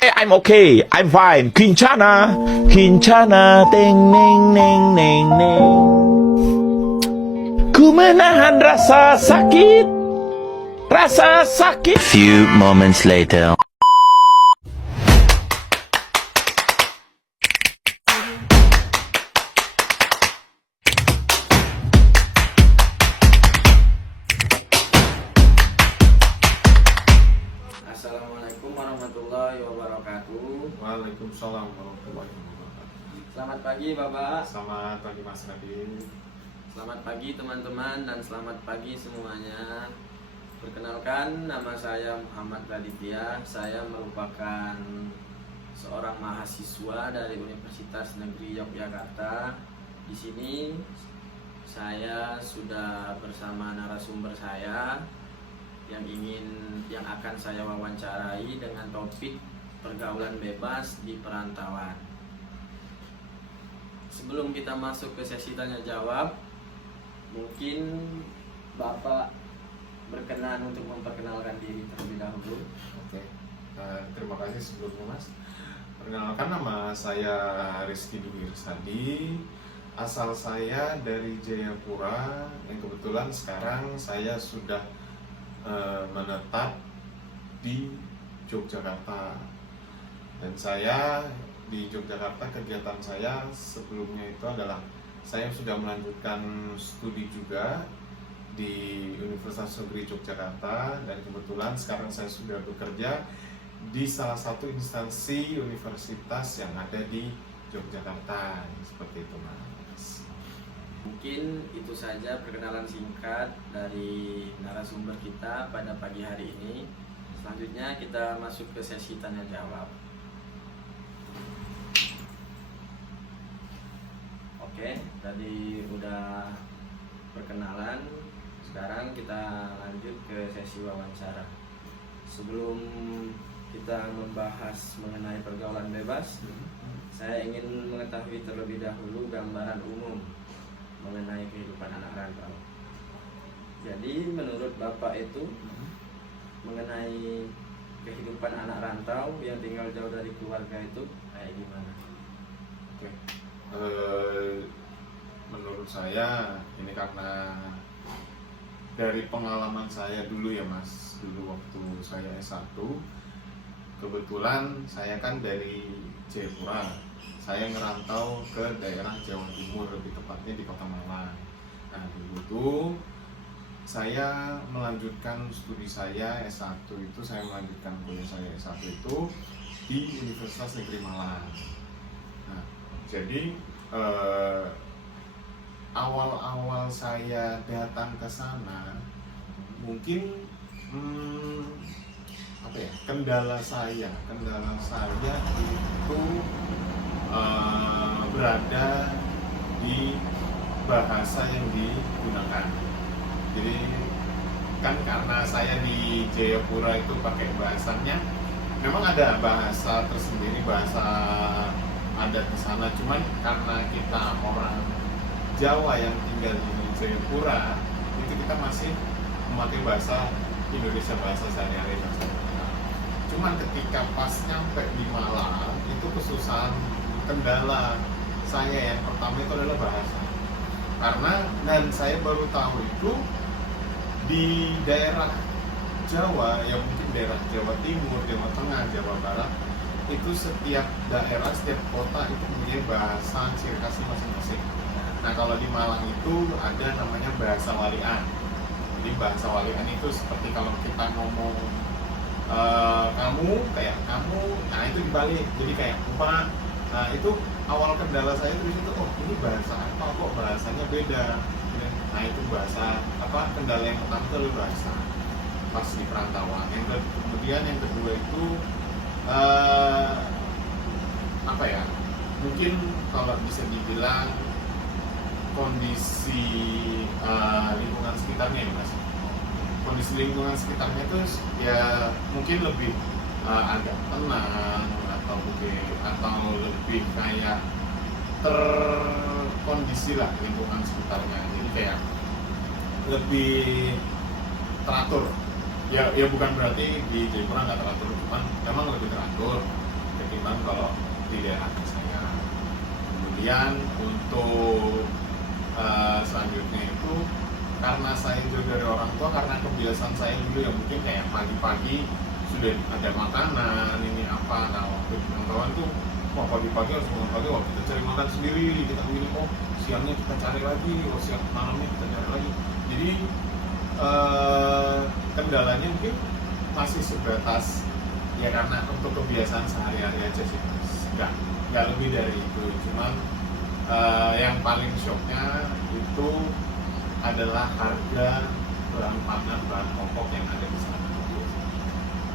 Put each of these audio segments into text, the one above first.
I'm okay, I'm fine. Kincana, Kincana, teng neng neng neng neng. Ku menahan rasa sakit, rasa sakit. Few moments later. Assalamualaikum warahmatullahi wabarakatuh. Waalaikumsalam warahmatullahi wabarakatuh. Selamat pagi Bapak. Selamat pagi Mas Radin. Selamat pagi teman-teman dan selamat pagi semuanya. Perkenalkan, nama saya Muhammad Raditya. Saya merupakan seorang mahasiswa dari Universitas Negeri Yogyakarta. Di sini saya sudah bersama narasumber saya yang akan saya wawancarai dengan topik pergaulan bebas di perantauan. Sebelum kita masuk ke sesi tanya jawab, mungkin Bapak berkenan untuk memperkenalkan diri terlebih dahulu. Oke. Terima kasih sebelumnya Mas. Perkenalkan, nama saya Rizky Dwi Irsadi. Asal saya dari Jayapura, yang kebetulan sekarang saya sudah menetap di Yogyakarta. Dan saya di Yogyakarta, kegiatan saya sebelumnya itu adalah saya sudah melanjutkan studi juga di Universitas Negeri Yogyakarta, dan kebetulan sekarang saya sudah bekerja di salah satu instansi universitas yang ada di Yogyakarta. Seperti itu Mas. Mungkin itu saja perkenalan singkat dari narasumber kita pada pagi hari ini. Selanjutnya kita masuk ke sesi tanya jawab. Oke, tadi udah perkenalan. Sekarang kita lanjut ke sesi wawancara. Sebelum kita membahas mengenai pergaulan bebas, saya ingin mengetahui terlebih dahulu gambaran umum mengenai kehidupan anak rantau. Jadi menurut Bapak itu mengenai kehidupan anak rantau yang tinggal jauh dari keluarga itu kayak gimana? Oke. Menurut saya ini karena dari pengalaman saya dulu ya Mas, dulu waktu saya S1, kebetulan saya kan dari Jayapura. Saya ngerantau ke daerah Jawa Timur, lebih tepatnya di Kota Malang. Nah, dulu tuh saya melanjutkan studi saya S1 itu, saya melanjutkan kuliah saya S1 itu di Universitas Negeri Malang. Nah, jadi awal-awal saya datang ke sana mungkin kendala saya itu berada di bahasa yang digunakan. Jadi kan karena saya di Jayapura itu pakai bahasanya, memang ada bahasa tersendiri, bahasa adat di sana. Cuman karena kita orang Jawa yang tinggal di Jayapura, itu kita masih memakai bahasa Indonesia, bahasa sehari-hari, bahasa kita. Cuman ketika pas nyampe di Malang, itu kesusahan, kendala saya yang pertama itu adalah bahasa. Karena, dan saya baru tahu itu di daerah Jawa, ya mungkin daerah Jawa Timur, Jawa Tengah, Jawa Barat, itu setiap daerah, setiap kota itu punya bahasa ciri khasnya masing-masing. Nah, kalau di Malang itu ada namanya bahasa walian. Jadi bahasa walian itu seperti kalau kita ngomong kamu, kayak kamu, nah itu dibalik, jadi kayak Pak. Nah, itu awal kendala saya dari situ, oh ini bahasa apa kok bahasanya beda. Nah, itu bahasa apa, kendala yang pertama itu adalah bahasa pas di perantauan. Kemudian yang kedua itu mungkin kalau bisa dibilang kondisi lingkungan sekitarnya ya Mas. Kondisi lingkungan sekitarnya itu ya mungkin lebih agak tenang atau lebih kayak terkondisi lah lingkungan sekitarnya. Jadi kayak lebih teratur. Ya bukan berarti di Jayapura nggak teratur, cuman memang lebih teratur. lingkungan kalau di daerah saya. Kemudian untuk selanjutnya itu karena saya jauh dari orang tua, karena kebiasaan saya dulu yang mungkin kayak pagi-pagi sudah ada makanan ini apa. Nah waktu kawan tuh wah pagi-pagi harus bangun pagi, wah kita cari makan sendiri, kita pilih siangnya kita cari lagi, siang malamnya kita cari lagi. Jadi kendalanya mungkin masih sebatas ya karena untuk kebiasaan sehari-hari aja sih, nggak lebih dari itu. Cuman yang paling shocknya itu adalah harga bahan pangan, bahan pokok yang ada di sana.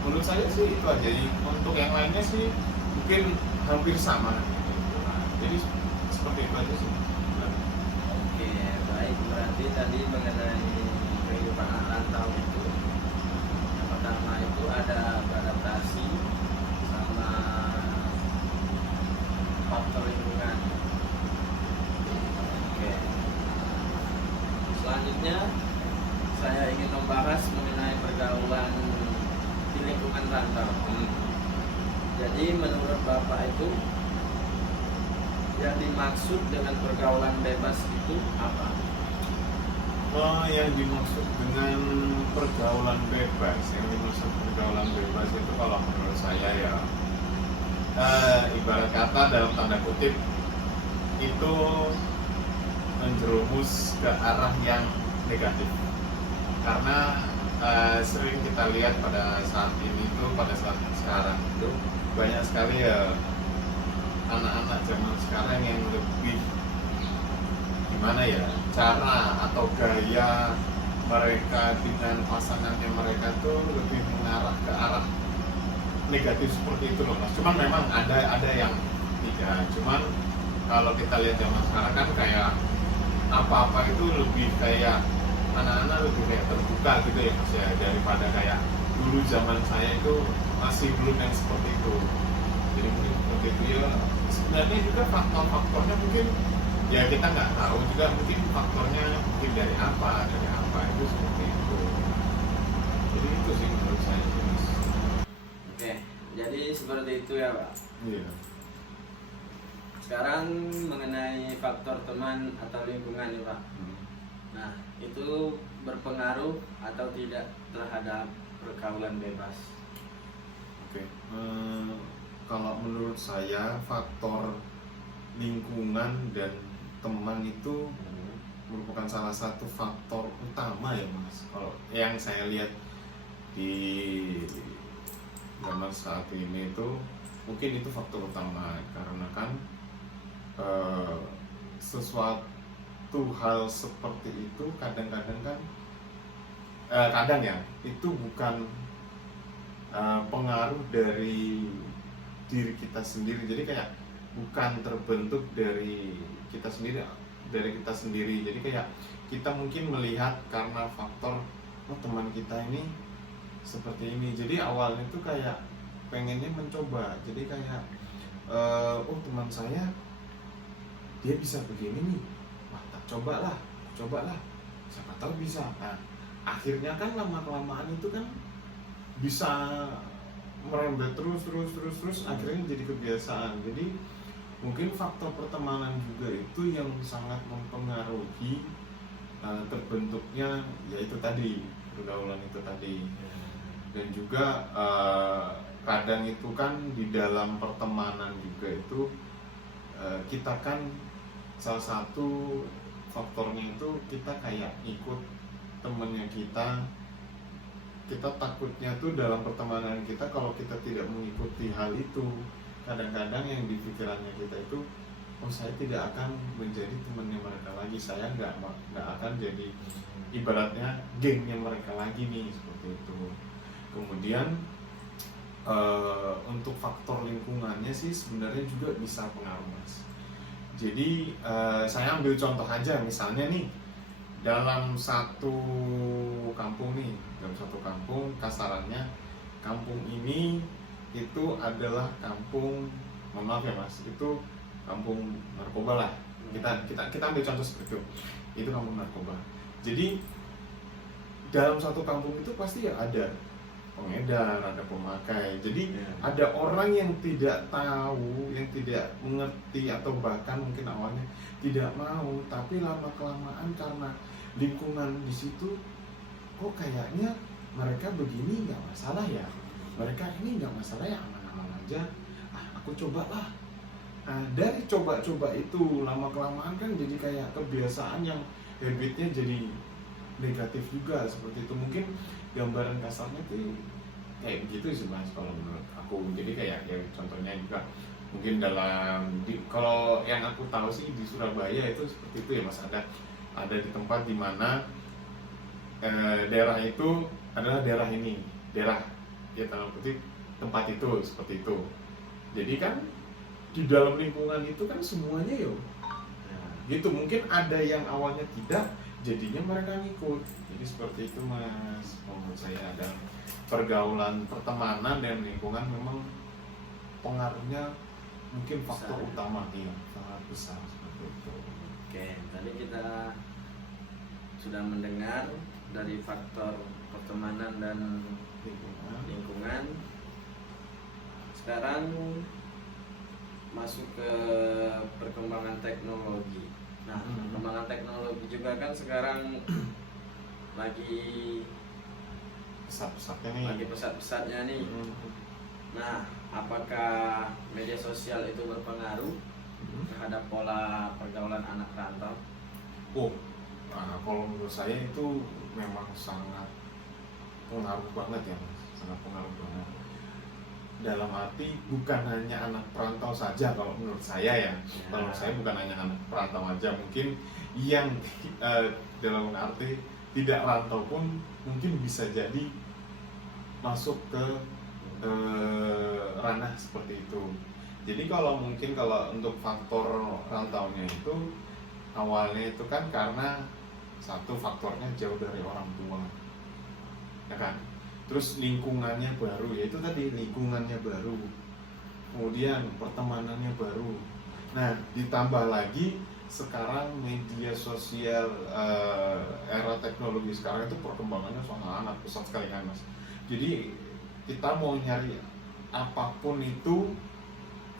Menurut saya sih itu aja. Untuk yang lainnya sih mungkin hampir sama. Jadi seperti itu aja sih. Oke, baik. Berarti tadi mengenai kehidupan rantau itu, yang pertama itu ada beradaptasi sama faktor lingkungan. Oke. Selanjutnya saya ingin membahas mengenai pergaulan di lingkungan rantau. Jadi menurut Bapak itu yang dimaksud dengan pergaulan bebas itu apa? Yang dimaksud dengan pergaulan bebas, itu kalau menurut saya ya ibarat kata dalam tanda kutip itu menjerumus ke arah yang negatif. Karena sering kita lihat pada saat ini tuh, pada saat sekarang itu banyak sekali ya anak-anak zaman sekarang yang lebih gimana ya, cara atau gaya mereka dengan pasangannya mereka tuh lebih mengarah ke arah negatif seperti itu loh Mas. Cuman memang ada yang tidak. Cuman kalau kita lihat zaman sekarang kan kayak apa-apa itu lebih kayak anak-anak lebih kayak terbuka gitu ya Mas ya, daripada kayak dulu zaman saya itu masih belum yang seperti itu. Jadi mungkin seperti itu ya. Sebenarnya juga faktor-faktornya mungkin ya kita nggak tahu juga, mungkin faktornya mungkin dari apa itu seperti itu. Jadi itu sih menurut saya Mas. Oke, jadi seperti itu ya Pak. Iya. Sekarang mengenai faktor teman atau lingkungan ya Pak. Nah, itu berpengaruh atau tidak terhadap pergaulan bebas? Oke. Kalau menurut saya faktor lingkungan dan teman itu merupakan salah satu faktor utama ya Mas. Kalau yang saya lihat di zaman saat ini itu mungkin itu faktor utama, karena kan sesuatu hal seperti itu kadang-kadang kan kadang ya itu bukan pengaruh dari diri kita sendiri, jadi kayak bukan terbentuk dari kita sendiri, jadi kayak kita mungkin melihat karena faktor teman kita ini seperti ini, jadi awalnya tuh kayak pengennya mencoba, jadi kayak teman saya dia bisa begini nih, wah tak cobalah, siapa tahu bisa. Nah akhirnya kan lama-kelamaan itu kan bisa merembet terus akhirnya jadi kebiasaan. Jadi mungkin faktor pertemanan juga itu yang sangat mempengaruhi terbentuknya yaitu tadi pergaulan itu tadi. Dan juga kadang itu kan di dalam pertemanan juga itu kita kan salah satu faktornya itu kita kayak ikut temennya kita takutnya tuh dalam pertemanan kita kalau kita tidak mengikuti hal itu, kadang-kadang yang di pikirannya kita itu saya tidak akan menjadi temannya mereka lagi, saya nggak akan jadi ibaratnya gengnya mereka lagi nih, seperti itu. Kemudian untuk faktor lingkungannya sih sebenarnya juga bisa pengaruh Mas. Jadi saya ambil contoh aja, misalnya nih dalam satu kampung kasarannya kampung ini itu adalah kampung, mohon maaf ya Mas, itu kampung narkoba lah, kita ambil contoh seperti itu kampung narkoba. Jadi dalam satu kampung itu pasti ya ada pengedar, ada pemakai. Jadi Ya. ada orang yang tidak tahu, yang tidak mengerti atau bahkan mungkin awalnya tidak mau, tapi lama kelamaan karena lingkungan di situ kok kayaknya mereka begini nggak masalah ya, mereka ini nggak masalah ya, aman-aman aja, aku cobalah. Nah, dari coba-coba itu lama kelamaan kan jadi kayak kebiasaan yang habitnya jadi negatif juga seperti itu. Mungkin gambaran kasarnya tuh kayak begitu sih Mas kalau menurut aku. Jadi kayak ya contohnya juga mungkin kalau yang aku tahu sih di Surabaya itu seperti itu ya Mas, ada di tempat di mana daerah itu adalah daerah ya tanda kutip tempat itu seperti itu. Jadi kan di dalam lingkungan itu kan semuanya gitu, mungkin ada yang awalnya tidak, jadinya mereka ngikut. Jadi seperti itu Mas, menurut saya ada pergaulan, pertemanan dan lingkungan memang pengaruhnya mungkin faktor Besar. utama sangat besar seperti itu. Oke, tadi kita sudah mendengar dari faktor pertemanan dan lingkungan. Sekarang masuk ke perkembangan teknologi. Nah, perkembangan teknologi juga kan sekarang lagi Pesat-pesatnya nih. lagi pesat-pesatnya nih. Nah, apakah media sosial itu berpengaruh terhadap pola pergaulan anak rantau? Kalau menurut saya itu memang sangat pengaruh banget ya Mas, sangat pengaruh banget. Dalam arti bukan hanya anak perantau saja kalau menurut saya ya. Kalau menurut saya bukan hanya anak perantau aja, mungkin yang dalam arti tidak rantau pun mungkin bisa jadi masuk ke ranah seperti itu. Jadi kalau untuk faktor rantaunya itu awalnya itu kan karena satu faktornya jauh dari orang tua, ya kan. Terus lingkungannya baru, yaitu tadi lingkungannya baru, kemudian pertemanannya baru. Nah, ditambah lagi sekarang media sosial, era teknologi sekarang itu perkembangannya sangat pesat sekali kan Mas. Jadi kita mau nyari apapun itu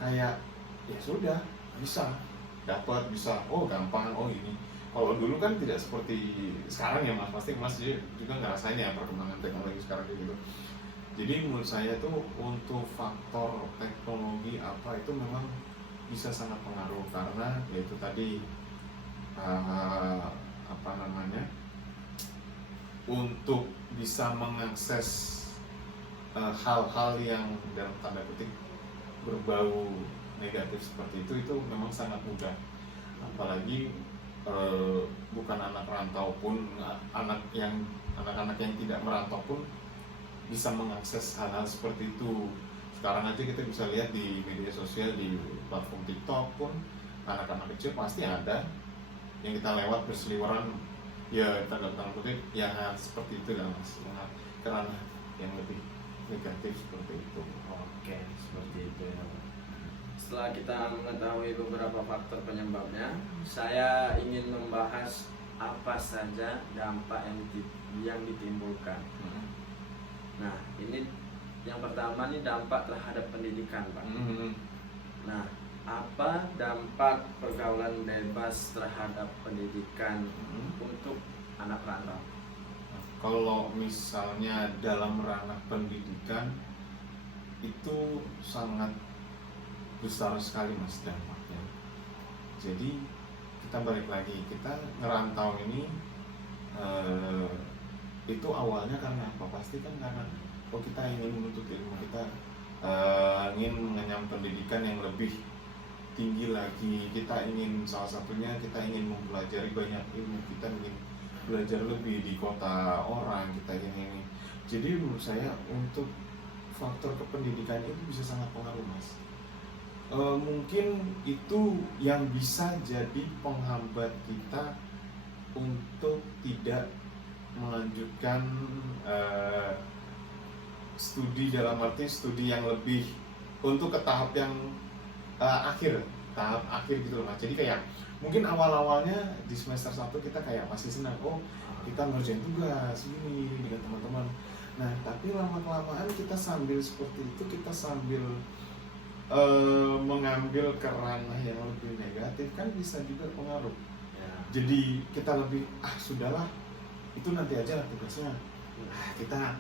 kayak ya sudah bisa dapat, bisa gampang, ini. Kalau dulu kan tidak seperti sekarang ya Mas, pasti Mas juga ngerasain ya perkembangan teknologi sekarang kayak gitu. Jadi menurut saya tuh untuk faktor teknologi itu memang bisa sangat pengaruh karena yaitu tadi untuk bisa mengakses hal-hal yang dalam tanda kutip berbau negatif seperti itu memang sangat mudah. Apalagi bukan anak rantau pun, anak-anak yang tidak merantau pun bisa mengakses hal-hal seperti itu. Sekarang aja kita bisa lihat di media sosial, di platform TikTok pun anak-anak kecil pasti ada yang kita lewat berseliweran ya tanda kutip yang seperti itu dan karena yang lebih negatif seperti itu. Oke, seperti itu ya. Setelah kita mengetahui beberapa faktor penyebabnya, saya ingin membahas apa saja dampak yang ditimbulkan. Nah, ini yang pertama nih dampak terhadap pendidikan, Pak. Nah, apa dampak pergaulan bebas terhadap pendidikan untuk anak rantau? Kalau misalnya dalam ranah pendidikan itu sangat besar sekali Mas dampaknya. Jadi kita balik lagi, kita ngerantau ini itu awalnya karena apa? Pasti kan karena kita ingin menuntut ilmu, kita ingin mengenyam pendidikan yang lebih tinggi lagi. Kita ingin, salah satunya kita ingin mempelajari banyak ilmu, kita ingin belajar lebih di kota orang, kita ingin. Jadi menurut saya untuk faktor kependidikan itu bisa sangat pengaruh Mas. Mungkin itu yang bisa jadi penghambat kita untuk tidak melanjutkan studi, dalam arti studi yang lebih untuk ke tahap yang tahap akhir gitu loh Mas. Jadi kayak mungkin awal-awalnya di semester 1 kita kayak masih senang, kita ngerjain tugas ini dengan teman-teman. Nah, tapi lama-kelamaan kita sambil seperti itu, kita sambil mengambil ke ranah yang lebih negatif, kan bisa juga pengaruh. Ya. Jadi kita lebih, sudahlah, itu nanti aja lah tugasnya. Kita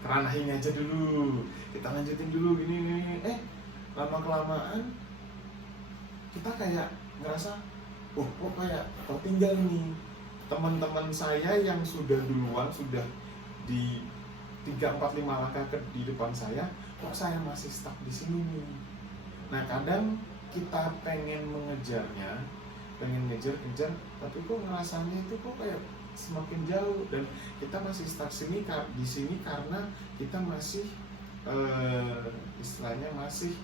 ke ranah ini aja dulu, kita lanjutin dulu ini. Lama-kelamaan kita kayak ngerasa, kok kayak tertinggal nih. Teman-teman saya yang sudah duluan, sudah di 3, 4, 5 langkah di depan saya, kok saya masih stuck di sini nih. Nah, kadang kita pengen mengejarnya, pengen ngejar, tapi kok ngerasanya itu kok kayak semakin jauh, dan kita masih stuck di sini karena kita masih istilahnya masih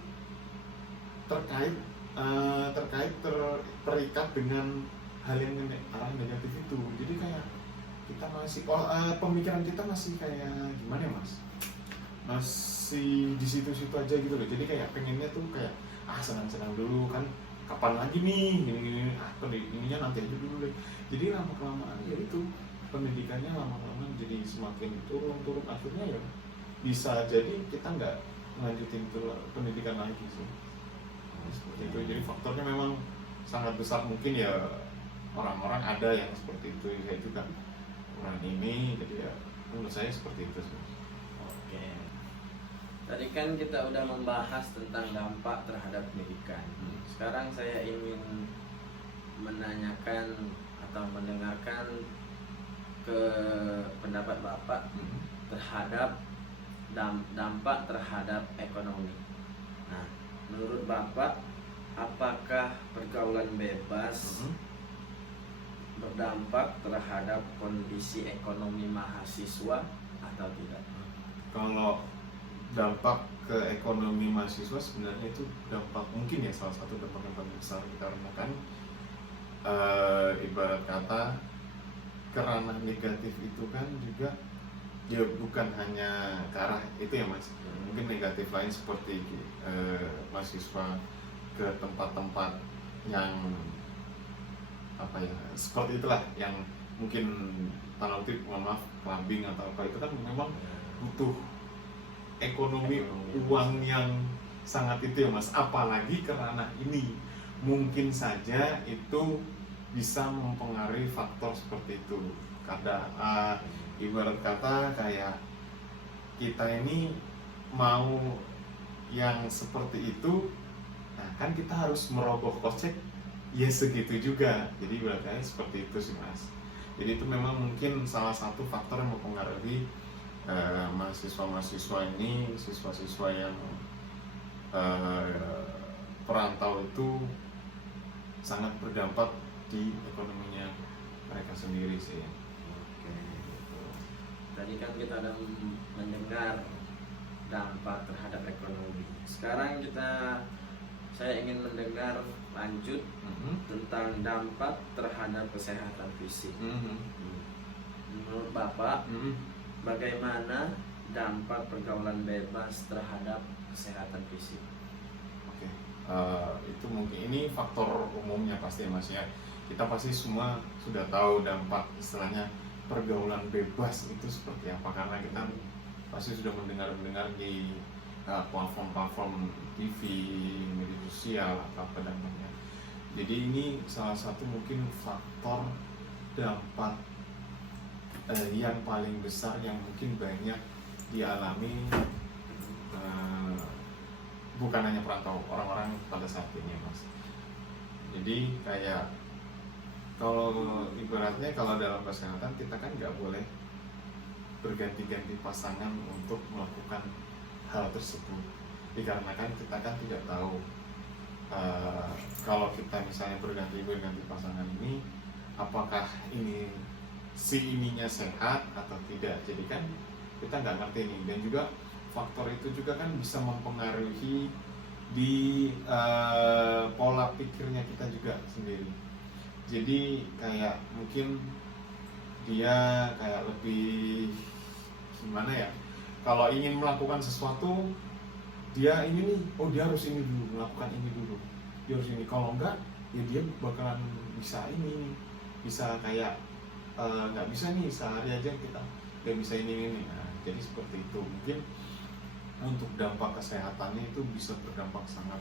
terikat dengan hal yang arah negatif itu. Jadi kayak kita masih pemikiran kita masih kayak gimana ya, Mas? Masih di situ-situ aja gitu loh. Jadi kayak pengennya tuh kayak senang-senang dulu kan, kapan lagi nih gini, ininya nanti aja dulu deh. Jadi lama-kelamaan ya itu pendidikannya lama-kelamaan jadi semakin turun, akhirnya ya bisa jadi kita nggak lanjutin pendidikan lagi sih. Seperti itu. Jadi faktornya memang sangat besar. Mungkin ya orang-orang ada yang seperti itu, saya juga orang ini, jadi ya menurut saya seperti itu sih. Oke. Tadi kan kita udah membahas tentang dampak terhadap pendidikan. Sekarang saya ingin menanyakan atau mendengarkan ke pendapat Bapak terhadap dampak terhadap ekonomi. Nah, menurut Bapak, apakah pergaulan bebas berdampak terhadap kondisi ekonomi mahasiswa atau tidak? Kalau dampak ke ekonomi mahasiswa sebenarnya itu dampak, mungkin ya salah satu dampak yang paling besar, dikarenakan ibarat kata kerana negatif itu kan juga ya bukan hanya ke arah itu ya Mas, mungkin negatif lain seperti mahasiswa ke tempat-tempat yang apa ya, seperti itulah, yang mungkin tanda kutip, mohon maaf, clubbing atau apa, itu kan memang butuh ekonomi uang yang sangat itu ya Mas. Apalagi kerana ini mungkin saja itu bisa mempengaruhi faktor seperti itu. Ibarat kata kayak kita ini mau yang seperti itu, nah kan kita harus merogoh kocek ya segitu juga. Jadi ibaratnya seperti itu sih Mas. Jadi itu memang mungkin salah satu faktor yang mempengaruhi mahasiswa-mahasiswa ini, siswa-siswa yang perantau itu sangat berdampak di ekonominya mereka sendiri sih. Oke, gitu. Tadi kan kita ada mendengar dampak terhadap ekonomi. Sekarang saya ingin mendengar lanjut tentang dampak terhadap kesehatan fisik. Menurut Bapak, bagaimana dampak pergaulan bebas terhadap kesehatan fisik? Oke, itu mungkin ini faktor umumnya pasti Mas ya. Kita pasti semua sudah tahu dampak istilahnya pergaulan bebas itu seperti apa, karena kita pasti sudah mendengar di platform TV, media sosial atau apa dampaknya. Jadi ini salah satu mungkin faktor dampak yang paling besar yang mungkin banyak dialami bukan hanya perantau, orang-orang pada saat ini Mas. Jadi kayak kalau ibaratnya kalau dalam kesehatan kita kan nggak boleh berganti-ganti pasangan untuk melakukan hal tersebut, dikarenakan kita kan tidak tahu kalau kita misalnya berganti pasangan ini apakah ini si ininya sehat atau tidak. Jadi kan kita nggak ngerti nih, dan juga faktor itu juga kan bisa mempengaruhi di pola pikirnya kita juga sendiri. Jadi kayak mungkin dia kayak lebih gimana ya, kalau ingin melakukan sesuatu dia ini nih, dia harus ini dulu, melakukan ini dulu, dia harus ini, kalau enggak ya dia bakalan bisa ini, bisa kayak nggak bisa nih sehari aja kita nggak bisa ini. Nah Jadi seperti itu. Mungkin untuk dampak kesehatannya itu bisa berdampak sangat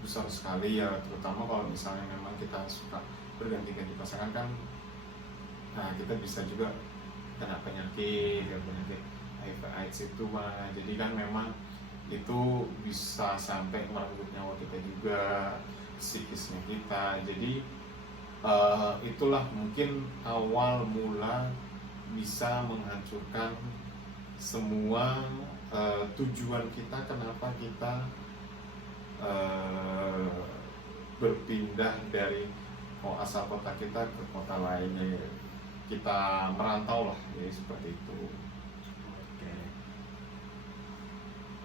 besar sekali ya, terutama kalau misalnya memang kita suka berganti-ganti pasangan kan. Nah, kita bisa juga kena penyakit HIV AIDS itu mah. Jadi kan memang itu bisa sampai merenggut nyawa kita juga, psikisnya kita. Jadi itulah mungkin awal mula bisa menghancurkan semua tujuan kita, kenapa kita berpindah dari asal kota kita ke kota lainnya. Kita merantau lah, jadi seperti itu. Oke.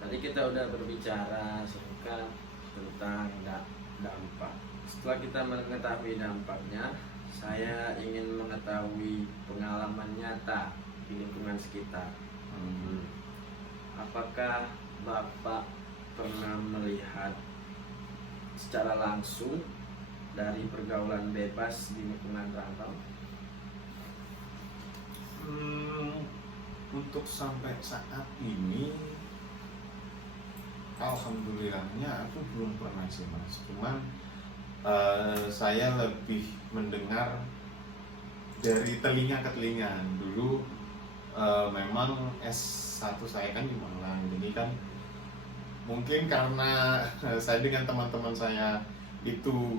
Tadi kita udah berbicara singkat tentang dampak. Setelah kita mengetahui dampaknya, saya ingin mengetahui pengalaman nyata di lingkungan sekitar. Apakah Bapak pernah melihat secara langsung dari pergaulan bebas di lingkungan rantau? Untuk sampai saat ini, alhamdulillahnya aku belum pernah sih Mas. Cuman saya lebih mendengar dari telinga ke telinga. Dulu memang S1 saya kan di Malang, jadi kan mungkin karena saya dengan teman-teman saya itu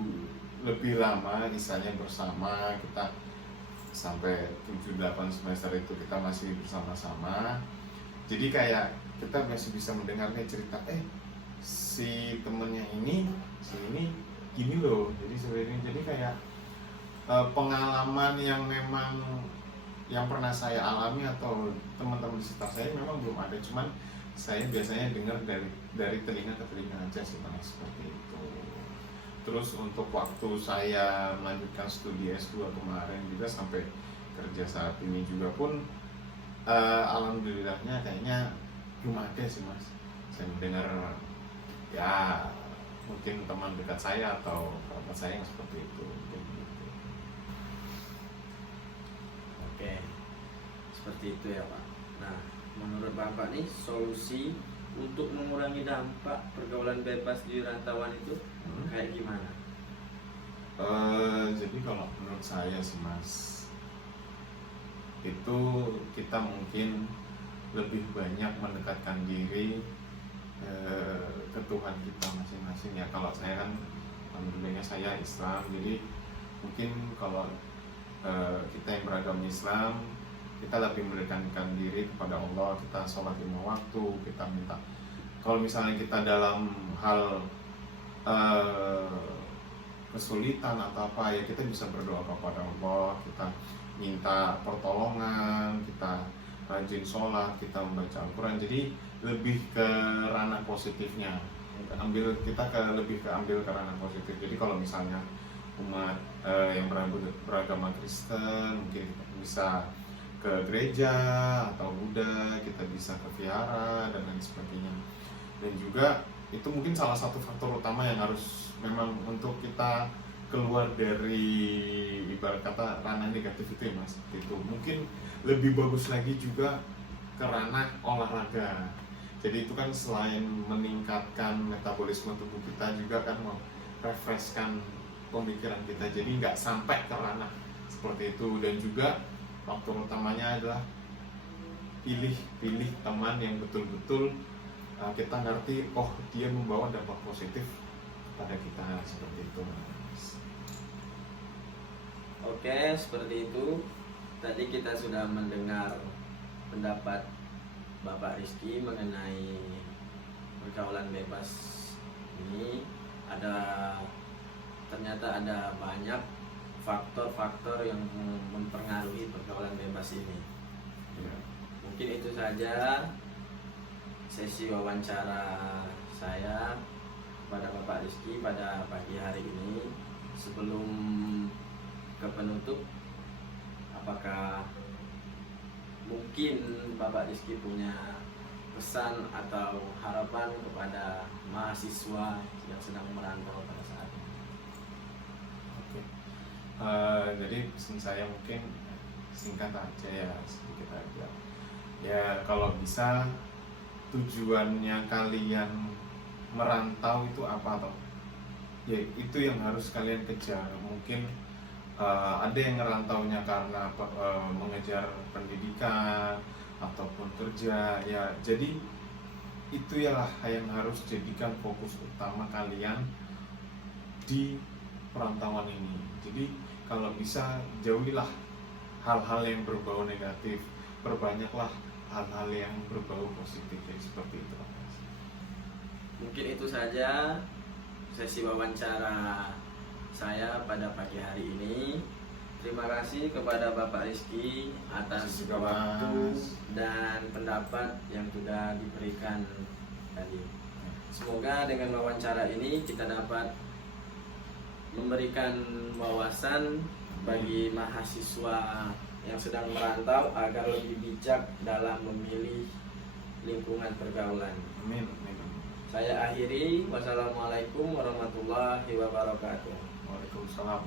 lebih lama, misalnya bersama, kita sampai 7-8 semester itu kita masih bersama-sama. Jadi kayak kita masih bisa mendengarnya cerita, si temennya ini, si ini gini loh. Jadi sebenarnya jadi kayak pengalaman yang memang yang pernah saya alami atau teman-teman di sekitar saya memang belum ada. Cuman saya biasanya dengar dari telinga ke telinga aja sih Mas, seperti itu. Terus untuk waktu saya melanjutkan studi S2 kemarin juga sampai kerja saat ini juga pun alhamdulillahnya kayaknya belum ada sih Mas. Saya mendengar ya mungkin teman dekat saya atau kerabat saya yang seperti itu. Oke, seperti itu ya Pak. Nah, menurut Bapak nih solusi untuk mengurangi dampak pergaulan bebas di rantauan itu kayak gimana? Jadi kalau menurut saya sih Mas, itu kita mungkin lebih banyak mendekatkan diri ke Tuhan kita masing-masing ya. Kalau saya kan alhamdulillahnya saya Islam, jadi mungkin kalau kita yang beragama Islam, kita lebih mendekatkan diri kepada Allah, kita sholat 5 waktu, kita minta. Kalau misalnya kita dalam hal kesulitan atau apa ya, kita bisa berdoa kepada Allah, kita minta pertolongan, kita rajin sholat, kita membaca Al-Quran. Jadi lebih ke ranah positifnya, lebih ke ambil ke ranah positif. Jadi kalau misalnya umat yang beragama Kristen mungkin bisa ke gereja atau Buddha, kita bisa ke vihara dan lain sebagainya. Dan juga itu mungkin salah satu faktor utama yang harus memang untuk kita keluar dari ibarat kata ranah negatif itu ya Mas. Itu mungkin lebih bagus lagi juga ke ranah olahraga. Jadi itu kan selain meningkatkan metabolisme tubuh kita juga kan merefreshkan pemikiran kita, jadi nggak sampai ke ranah seperti itu. Dan juga faktor utamanya adalah pilih teman yang betul-betul kita ngerti, oh dia membawa dampak positif pada kita, seperti itu. Oke, seperti itu. Tadi kita sudah mendengar pendapat Bapak Rizky mengenai pergaulan bebas ini. Ternyata ada banyak faktor-faktor yang mempengaruhi pergaulan bebas ini. Ya. Mungkin itu saja sesi wawancara saya pada Bapak Rizky pada pagi hari ini. Sebelum ke penutup, apakah mungkin Bapak Rizky punya pesan atau harapan kepada mahasiswa yang sedang merantau pada saat ini? Oke. Jadi pesan saya mungkin singkat aja ya, sedikit aja. Ya kalau bisa tujuannya kalian merantau itu apa toh? Ya itu yang harus kalian kejar. Mungkin ada yang ngerantaunya karena mengejar pendidikan ataupun kerja ya. Jadi itu ya yang harus jadikan fokus utama kalian di perantauan ini. Jadi kalau bisa jauhilah hal-hal yang berbau negatif, perbanyaklah hal-hal yang berbau positif ya, seperti itu. Mungkin itu saja sesi wawancara saya pada pagi hari ini. Terima kasih kepada Bapak Rizky atas Juga, waktu Mas. dan pendapat yang sudah diberikan tadi. Semoga dengan wawancara ini kita dapat memberikan wawasan bagi mahasiswa yang sedang merantau agar lebih bijak dalam memilih lingkungan pergaulan. Amin. Amin. Saya akhiri. Wassalamualaikum warahmatullahi wabarakatuh. Waalaikumsalam.